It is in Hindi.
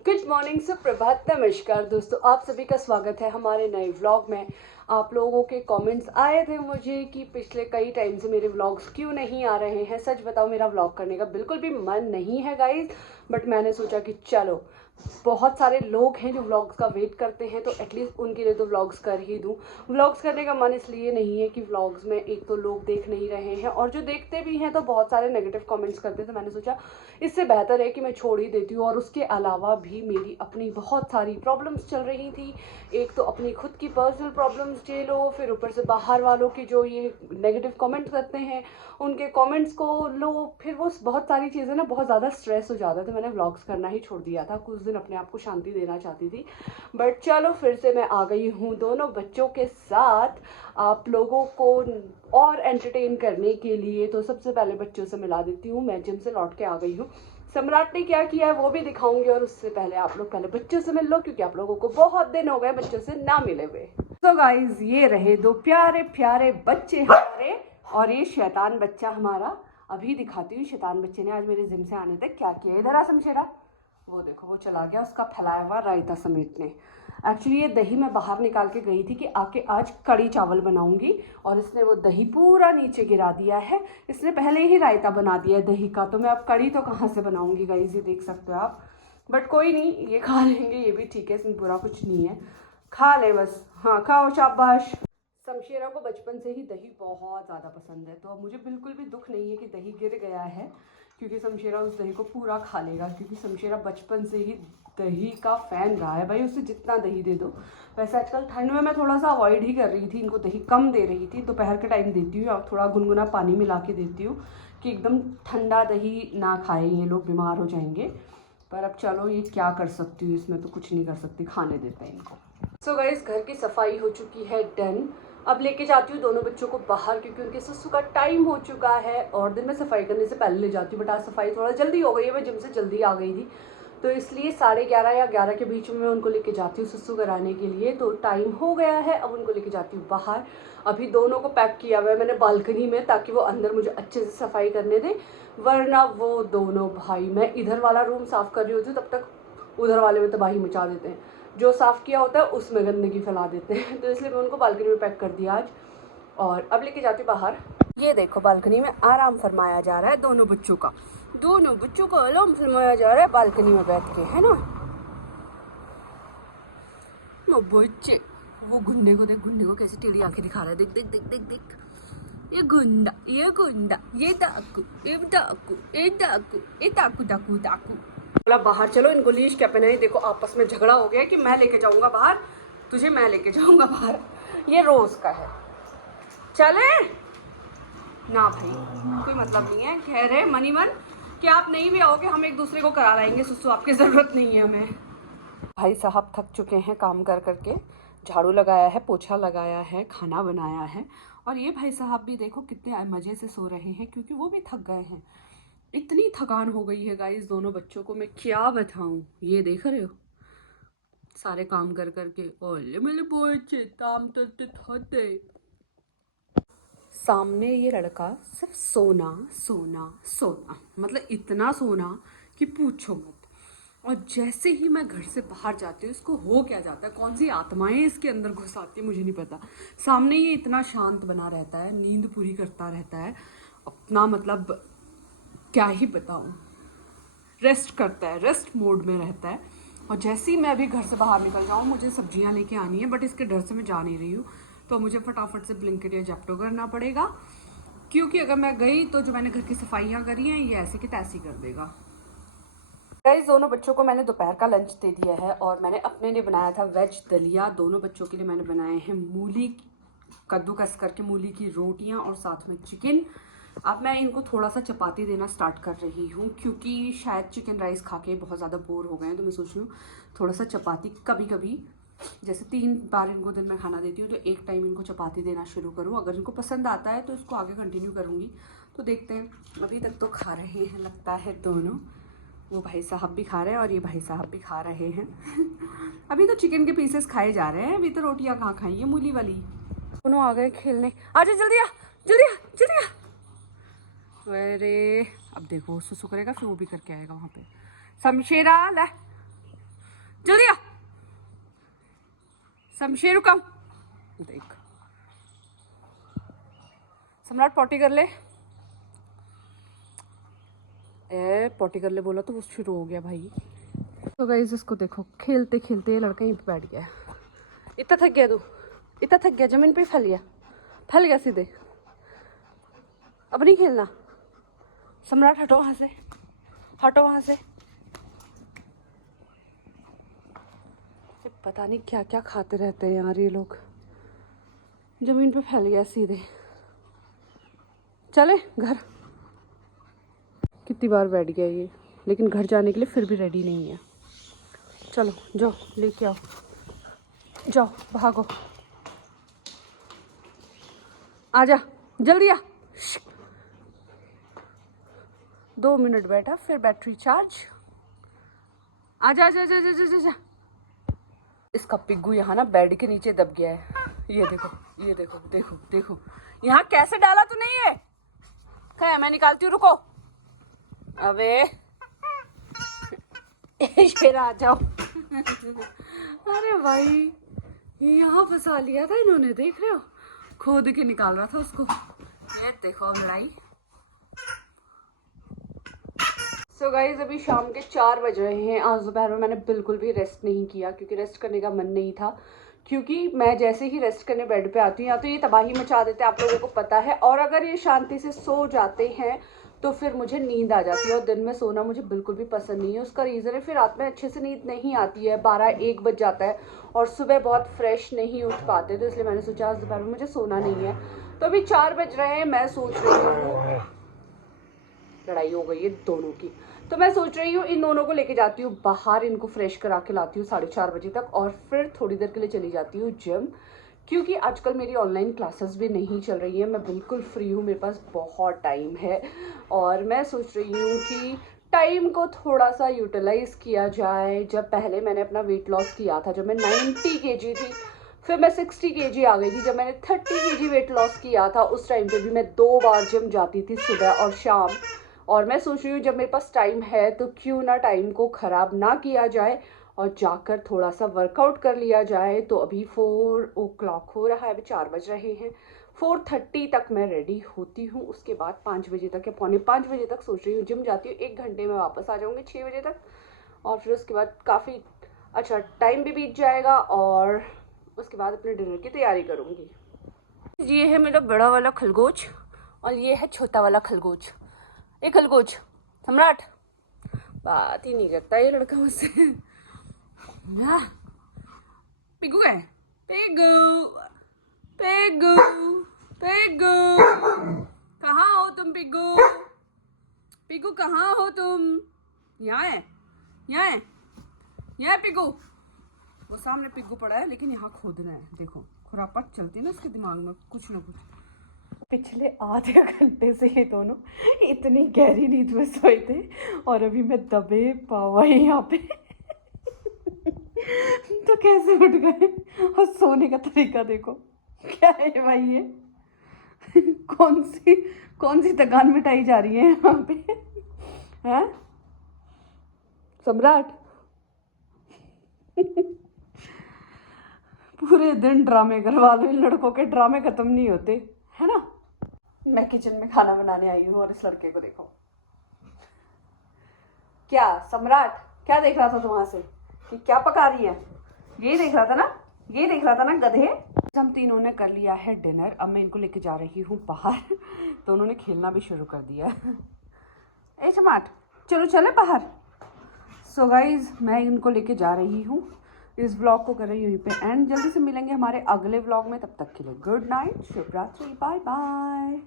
गुड मॉर्निंग, सुप्रभात, नमस्कार दोस्तों, आप सभी का स्वागत है हमारे नए व्लॉग में। आप लोगों के कमेंट्स आए थे मुझे कि पिछले कई टाइम से मेरे व्लॉग्स क्यों नहीं आ रहे हैं। सच बताओ, मेरा व्लॉग करने का बिल्कुल भी मन नहीं है गाइस, बट मैंने सोचा कि चलो, बहुत सारे लोग हैं जो व्लॉग्स का वेट करते हैं, तो एटलीस्ट उनके लिए तो व्लॉग्स कर ही दूँ। व्लॉग्स करने का मन इसलिए नहीं है कि व्लॉग्स में एक तो लोग देख नहीं रहे हैं, और जो देखते भी हैं तो बहुत सारे नेगेटिव कमेंट्स करते हैं, तो मैंने सोचा इससे बेहतर है कि मैं छोड़ ही देती हूँ। और उसके अलावा भी मेरी अपनी बहुत सारी प्रॉब्लम्स चल रही थी। एक तो अपनी खुद की पर्सनल प्रॉब्लम्स झेलो, फिर ऊपर से बाहर वालों की जो ये नेगेटिव कमेंट करते हैं उनके कमेंट्स को लो, फिर वो बहुत सारी चीज़ें ना बहुत ज़्यादा स्ट्रेस हो जाता है, तो मैंने व्लॉग्स करना ही छोड़ दिया था। कुछ दिन अपने आप को शांति देना चाहती थी, बट चलो फिर से मैं आ गई हूँ दोनों बच्चों के साथ आप लोगों को और एंटरटेन करने के लिए। तो सबसे पहले बच्चों से मिला देती हूँ, मैं जिम से लौट के आ गई हूँ। सम्राट ने क्या किया है वो भी दिखाऊंगी, और उससे पहले आप लोग पहले बच्चों से मिल लो, क्योंकि आप लोगों को बहुत दिन हो गए बच्चों से ना मिले हुए। तो गाइज, ये रहे दो प्यारे प्यारे बच्चे हमारे, और ये शैतान बच्चा हमारा। अभी दिखाती हूँ शैतान बच्चे ने आज मेरे जिम से आने तक क्या किया। इधर आ शमशेरा, वो देखो वो चला गया उसका फैलाया हुआ रायता समेटने। एक्चुअली ये दही मैं बाहर निकाल के गई थी कि आके आज कड़ी चावल बनाऊंगी, और इसने वो दही पूरा नीचे गिरा दिया है। इसने पहले ही रायता बना दिया है दही का, तो मैं अब कड़ी तो कहाँ से बनाऊंगी गाइस, ये देख सकते हो आप। बट कोई नहीं, ये खा लेंगे, ये भी ठीक है, इसमें बुरा कुछ नहीं है, खा ले बस। हाँ खाओ, शाबाश। शमशेरा को बचपन से ही दही बहुत ज़्यादा पसंद है, तो अब मुझे बिल्कुल भी दुख नहीं है कि दही गिर गया है, क्योंकि शमशेरा उस दही को पूरा खा लेगा, क्योंकि शमशेरा बचपन से ही दही का फ़ैन रहा है भाई। उसे जितना दही दे दो। वैसे आजकल ठंड में मैं थोड़ा सा अवॉइड ही कर रही थी, इनको दही कम दे रही थी, दोपहर के टाइम देती हूँ और थोड़ा गुनगुना पानी मिला के देती हूँ कि एकदम ठंडा दही ना खाए, ये लोग बीमार हो जाएंगे। पर अब चलो, ये क्या कर सकती हूँ, इसमें तो कुछ नहीं कर सकती, खाने देते हैं इनको। सो गाइस, घर की सफाई हो चुकी है डन। अब लेके जाती हूँ दोनों बच्चों को बाहर, क्योंकि उनके ससु का टाइम हो चुका है, और दिन में सफाई करने से पहले ले जाती हूँ, बट आज सफाई थोड़ा जल्दी हो गई है, मैं जिम से जल्दी आ गई थी, तो इसलिए 11:30 या 11 के बीच में मैं उनको लेके जाती हूँ ससु कराने के लिए। तो टाइम हो गया है, अब उनको लेके जाती हूँ बाहर। अभी दोनों को पैक किया हुआ है मैंने बालकनी में, ताकि वो अंदर मुझे अच्छे से सफाई करने दें, वरना वो दोनों भाई, मैं इधर वाला रूम साफ़ कर रही होती हूँ तब तक उधर वाले में तबाही मचा देते हैं, जो साफ़ किया होता है उसमें गंदगी फैला देते हैं। तो इसलिए मैं उनको बालकनी में पैक कर दिया आज, और अब लेके जाती हूँ बाहर। ये देखो, बालकनी में आराम फरमाया जा रहा है दोनों बच्चों का, दोनों बच्चों का आराम फरमाया जा रहा है बालकनी में बैठ के, है ना। वो बच्चे, वो गुंडे को देख, गुंडे को कैसे टेढ़ी आंखें दिखा रहा है, देख देख देख देख देख। ये गुंडा, ये गुंडा, ये डाकू, ये डाकू, ये डाकू, ये डाकू डाकू डाकू। बोला बाहर चलो, इनको लीश क्या पहनाई। देखो आपस में झगड़ा हो गया कि मैं लेके जाऊंगा बाहर तुझे, मैं लेके जाऊंगा बाहर, ये रोज का है। चले ना भाई, कोई मतलब नहीं है, कह रहे मनी मन कि आप नहीं भी आओगे हम एक दूसरे को करा लाएंगे सुसु, आपकी ज़रूरत नहीं है हमें। भाई साहब थक चुके हैं काम कर करके, झाड़ू लगाया है, पोछा लगाया है, खाना बनाया है, और ये भाई साहब भी देखो कितने मज़े से सो रहे हैं, क्योंकि वो भी थक गए हैं। इतनी थकान हो गई है गाइस दोनों बच्चों को, मैं क्या बताऊं। ये देख रहे हो सारे काम कर करके, ओले मेरे बच्चे काम करते थके। सामने ये लड़का सिर्फ सोना सोना सोना, मतलब इतना सोना कि पूछो मत। और जैसे ही मैं घर से बाहर जाती हूँ, इसको हो क्या जाता है, कौन सी आत्माएं इसके अंदर घुस आती है मुझे नहीं पता। सामने ये इतना शांत बना रहता है, नींद पूरी करता रहता है अपना, मतलब क्या ही बताऊँ, रेस्ट करता है, रेस्ट मोड में रहता है। और जैसे ही मैं अभी घर से बाहर निकल जाऊँ, मुझे सब्जियां लेके आनी है, बट इसके डर से मैं जा नहीं रही हूँ, तो मुझे फटाफट से ब्लिंकिट या जेप्टो करना पड़ेगा, क्योंकि अगर मैं गई तो जो मैंने घर की सफाइयाँ करी हैं ये ऐसे की तैसी कर देगा। गाइस, दोनों बच्चों को मैंने दोपहर का लंच दे दिया है, और मैंने अपने लिए बनाया था वेज दलिया। दोनों बच्चों के लिए मैंने बनाए हैं मूली, कद्दूकस करके मूली की रोटियां, और साथ में चिकन। अब मैं इनको थोड़ा सा चपाती देना स्टार्ट कर रही हूँ, क्योंकि शायद चिकन राइस खा के बहुत ज़्यादा बोर हो गए हैं, तो मैं सोच रही हूँ थोड़ा सा चपाती कभी कभी, जैसे 3 बार इनको दिन में खाना देती हूँ, तो एक टाइम इनको चपाती देना शुरू करूँ। अगर इनको पसंद आता है तो इसको आगे कंटिन्यू करूँगी, तो देखते हैं। अभी तक तो खा रहे हैं लगता है दोनों, वो भाई साहब भी खा रहे हैं और ये भाई साहब भी खा रहे हैं। अभी तो चिकन के पीसेस खाए जा रहे हैं, अभी तो रोटियां कहाँ खाई है मूली वाली। दोनों आ गए खेलने, आजा जल्दी आ, जल्दी आ, जल्दी आ। अरे अब देखो सुसु करेगा, फिर वो भी करके आएगा वहाँ पे। शमशेरा ले, जल्दी आ शमशेर कम। देख सम्राट पॉटी कर ले। ए पॉटी कर ले बोला तो वो शुरू हो गया भाई। तो गाइस इसको देखो खेलते खेलते ये लड़का यहीं पे बैठ गया। इतना थक गया तू, इतना थक गया, जमीन पे फैल गया सीधे। अब नहीं खेलना। सम्राट हटो वहां से, हटो वहां से। पता नहीं क्या क्या खाते रहते हैं यार ये लोग। जमीन पे फैल गया सीधे। चले घर। कितनी बार बैठ गया ये, लेकिन घर जाने के लिए फिर भी रेडी नहीं है। चलो जाओ लेके आओ, जाओ भागो, आजा जल्दी आ। 2 मिनट बैठा फिर बैटरी चार्ज। आजा आजा आजा आजा आजा आजा। इसका पिग्गू यहाँ ना बेड के नीचे दब गया है। ये देखो ये देखो देखो देखो, यहाँ कैसे डाला तूने ये? क्या है, मैं निकालती हूँ, रुको। अबे शेर आ जाओ। अरे भाई यहाँ फंसा लिया था इन्होंने, देख रहे हो, खोद के निकाल रहा था उसको। ये देखो लड़ाई। सो गाइज अभी शाम के 4 बज रहे हैं। आज दोपहर में मैंने बिल्कुल भी रेस्ट नहीं किया क्योंकि रेस्ट करने का मन नहीं था। क्योंकि मैं जैसे ही रेस्ट करने बेड पे आती हूँ या तो ये तबाही मचा देते हैं, आप लोगों को पता है, और अगर ये शांति से सो जाते हैं तो फिर मुझे नींद आ जाती है, और दिन में सोना मुझे बिल्कुल भी पसंद नहीं है। उसका रीज़न है फिर रात में अच्छे से नींद नहीं आती है, 12-1 बज जाता है और सुबह बहुत फ्रेश नहीं उठ पाते। तो इसलिए मैंने सोचा आज दोपहर में मुझे सोना नहीं है। तो अभी 4 बज रहे हैं, मैं सोच रही हूँ, लड़ाई हो गई है दोनों की, तो मैं सोच रही हूँ इन दोनों को लेके जाती हूँ बाहर, इनको फ्रेश करा के लाती हूँ 4:30 बजे तक, और फिर थोड़ी देर के लिए चली जाती हूँ जिम। क्योंकि आजकल मेरी ऑनलाइन क्लासेस भी नहीं चल रही है, मैं बिल्कुल फ्री हूँ, मेरे पास बहुत टाइम है, और मैं सोच रही हूँ कि टाइम को थोड़ा सा यूटिलाइज़ किया जाए। जब पहले मैंने अपना वेट लॉस किया था, जब मैं 90 kg थी, फिर मैं 60 kg आ गई थी। जब मैंने 30 kg वेट लॉस किया था उस टाइम पे भी मैं 2 बार जिम जाती थी, सुबह और शाम। और मैं सोच रही हूँ जब मेरे पास टाइम है तो क्यों ना टाइम को ख़राब ना किया जाए और जाकर थोड़ा सा वर्कआउट कर लिया जाए। तो अभी 4 o'clock हो रहा है, अभी 4 बज रहे हैं। 4:30 तक मैं रेडी होती हूँ, उसके बाद 5 बजे तक या 4:45 बजे तक सोच रही हूँ जिम जाती हूँ। 1 घंटे में वापस आ जाऊँगी 6 बजे तक, और फिर उसके बाद काफ़ी अच्छा टाइम भी बीत जाएगा, और उसके बाद अपने डिनर की तैयारी करूँगी। ये है मेरा बड़ा वाला खरगोश और ये है छोटा वाला खरगोश। एक खरगोश सम्राट, बात ही नहीं करता ये लड़का मुझसे। पिग्गू है, पिग्गू पिग्गू पिग्गू, कहाँ हो तुम पिग्गू? पिग्गू कहाँ हो तुम? यहाँ है, यहाँ है, यहाँ है पिग्गू। वो सामने पिग्गू पड़ा है, लेकिन यहाँ खोदना है। देखो खुरापात चलती है ना इसके दिमाग में, कुछ ना कुछ। पिछले आधे घंटे से ये दोनों इतनी गहरी नींद में सोए थे और अभी मैं दबे पावा यहाँ पे। तो कैसे उठ गए, और सोने का तरीका देखो। क्या है भाई ये? कौन सी थकान मिटाई जा रही है यहाँ पे? हैं सम्राट? पूरे दिन ड्रामे करवा लो, इन लड़कों के ड्रामे खत्म नहीं होते, है ना। मैं किचन में खाना बनाने आई हूँ और इस लड़के को देखो। क्या सम्राट, क्या देख रहा था तुम वहां से कि क्या पका रही है? यही देख रहा था ना, यही देख रहा था ना गधे। हम तीनों ने कर लिया है डिनर, अब मैं इनको लेके जा रही हूँ बाहर। तो उन्होंने खेलना भी शुरू कर दिया। ए सम्राट चलो चले बाहर। सो गाइज मैं इनको लेके जा रही हूँ, इस व्लॉग को कर रही हूँ यहीं पे एंड। जल्दी से मिलेंगे हमारे अगले व्लॉग में, तब तक के लिए गुड नाइट, शुभ रात्रि, बाय बाय।